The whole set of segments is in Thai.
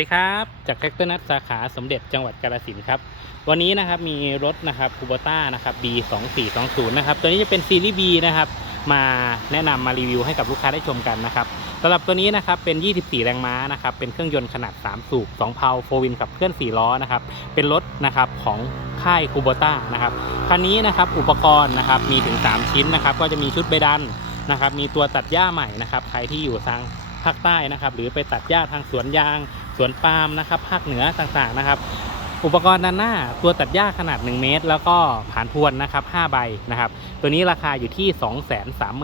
ดีครับจากแท็กเตอร์นัทสาขาสมเด็จจังหวัดกาฬสินธุ์ครับวันนี้นะครับมีรถนะครับคูโบต้านะครับ B 2 4 2 0นะครับตัวนี้จะเป็นซีรีส์ B นะครับมาแนะนำมารีวิวให้กับลูกค้าได้ชมกันนะครับสำหรับตัวนี้นะครับเป็น 24 แรงม้านะครับเป็นเครื่องยนต์ขนาด 3 สูบ2เพาโฟวินขับเคลื่อน 4 ล้อนะครับเป็นรถนะครับของค่ายคูโบต้านะครับคันนี้นะครับอุปกรณ์นะครับมีถึง 3 ชิ้นนะครับก็จะมีชุดเบดันนะครับมีตัวตัดหญ้าใหม่นะครับใครที่อยู่ทางภาคใต้นะครับหรือไปตัดหญ้าทางสวนยาง วนปาล์มนะครับภาคเหนือต่างๆนะครับ อุปกรณ์ด้านหน้าตัวตัดหญ้าขนาด 1 เมตร แล้วก็ผานพวนนะครับ5ใบนะครับ ตัวนี้ราคาอยู่ที่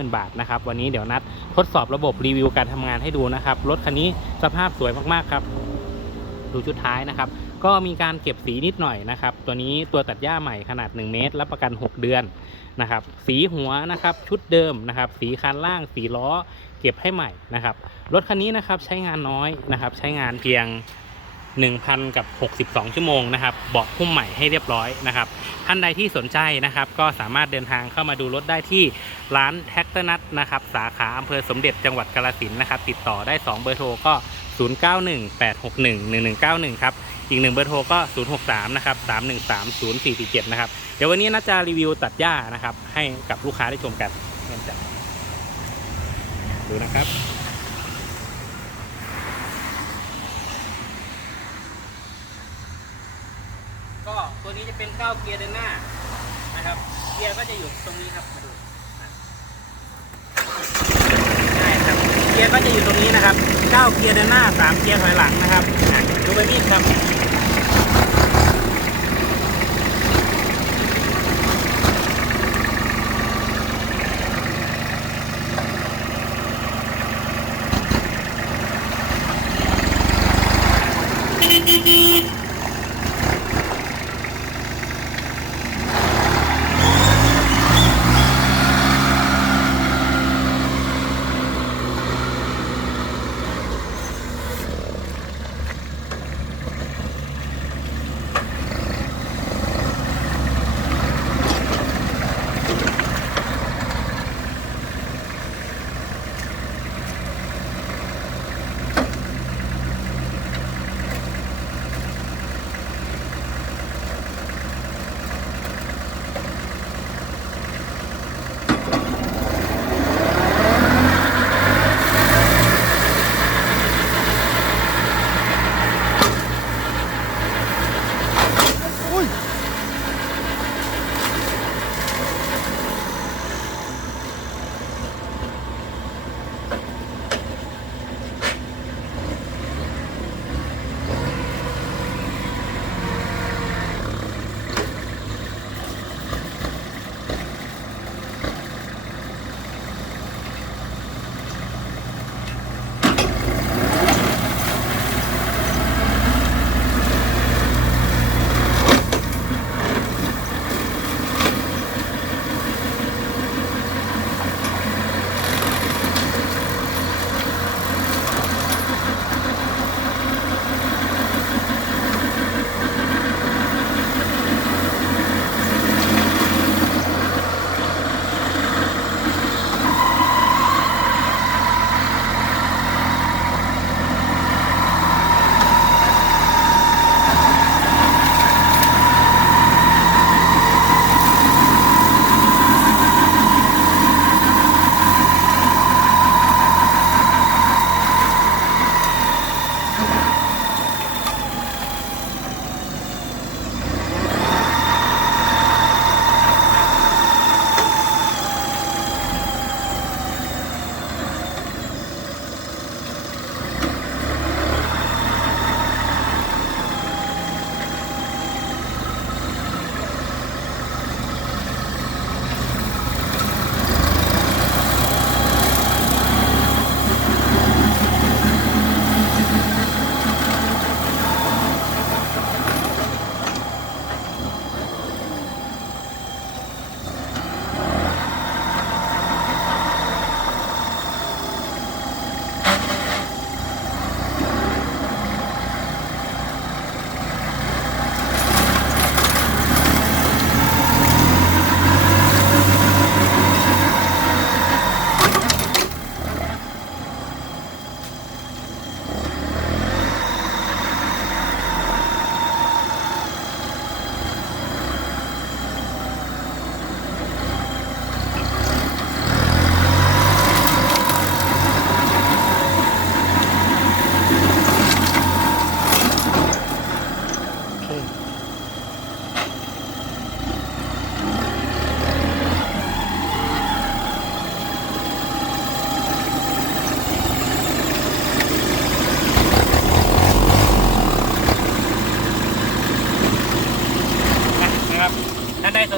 230,000 บาทนะครับ วันนี้เดี๋ยวนัดทดสอบระบบรีวิวการทำงานให้ดูนะครับ รถคันนี้สภาพสวยมากๆครับ ดูชุดท้ายนะครับ ก็มีการเก็บสีนิดหน่อยนะครับ ตัวนี้ตัวตัดหญ้าใหม่ขนาด 1 เมตร รับประกัน 6 เดือนนะครับ สีหัวนะครับชุดเดิมนะครับ สีคันล่าง สีล้อ เก็บให้ใหม่นะครับ รถคันนี้นะครับใช้งานน้อยนะครับ ใช้งานเพียง 1,000 กับ 62 ชั่วโมงนะครับเบาะหุ้มใหม่ให้เรียบร้อยนะครับ ท่านใดที่สนใจนะครับ ก็สามารถเดินทางเข้ามาดูรถได้ที่ร้านแท็กเตอร์นัทนะครับ สาขาอำเภอสมเด็จจังหวัดกาฬสินธ์นะครับ ติดต่อได้ 2 เบอร์โทรก็ 0918611191 ครับ อีกหนึ่งเบอร์โทรก็ 063 นะครับ 3130447 นะครับ เดี๋ยววันนี้น่าจะรีวิวตัดหญ้านะครับ ให้กับลูกค้าได้ชมกันเริ่มจากดูนะครับก็ตัวนี้จะเป็นเก้าเกียร์เดินหน้านะครับ เกียร์ก็จะอยู่ตรงนี้ครับมาดูใช่ครับเกียร์ก็จะอยู่ตรงนี้นะครับเก้าเกียร์เดินหน้าสามเกียร์ถอยหลังนะครับดูไปนี่ครับ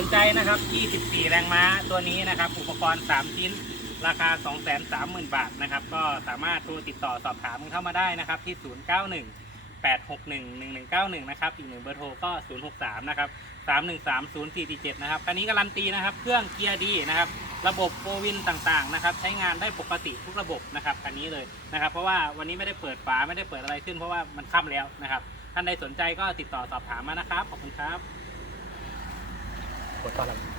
นใจนะครับ 24 แรงม้าตัวนี้นะครับ อุปกรณ์ 3 ชิ้น ราคา 230,000 บาทนะครับ ก็สามารถโทรติดต่อสอบถามเข้ามาได้นะครับ ที่ 091 861 1191 นะครับ อีกหนึ่งเบอร์โทรก็ 063 นะครับ 3130447 นะครับ คันนี้การันตีนะครับ เครื่องเกียร์ดีนะครับ ระบบโฟวินต่างๆ นะครับ ใช้งานได้ปกติทุกระบบนะครับ คันนี้เลยนะครับ เพราะว่าวันนี้ไม่ได้เปิดฝา ไม่ได้เปิดอะไรขึ้น เพราะว่ามันค่ำแล้วนะครับ ท่านใดสนใจก็ติดต่อสอบถามมานะครับ ขอบคุณครับ กดต้อนรับ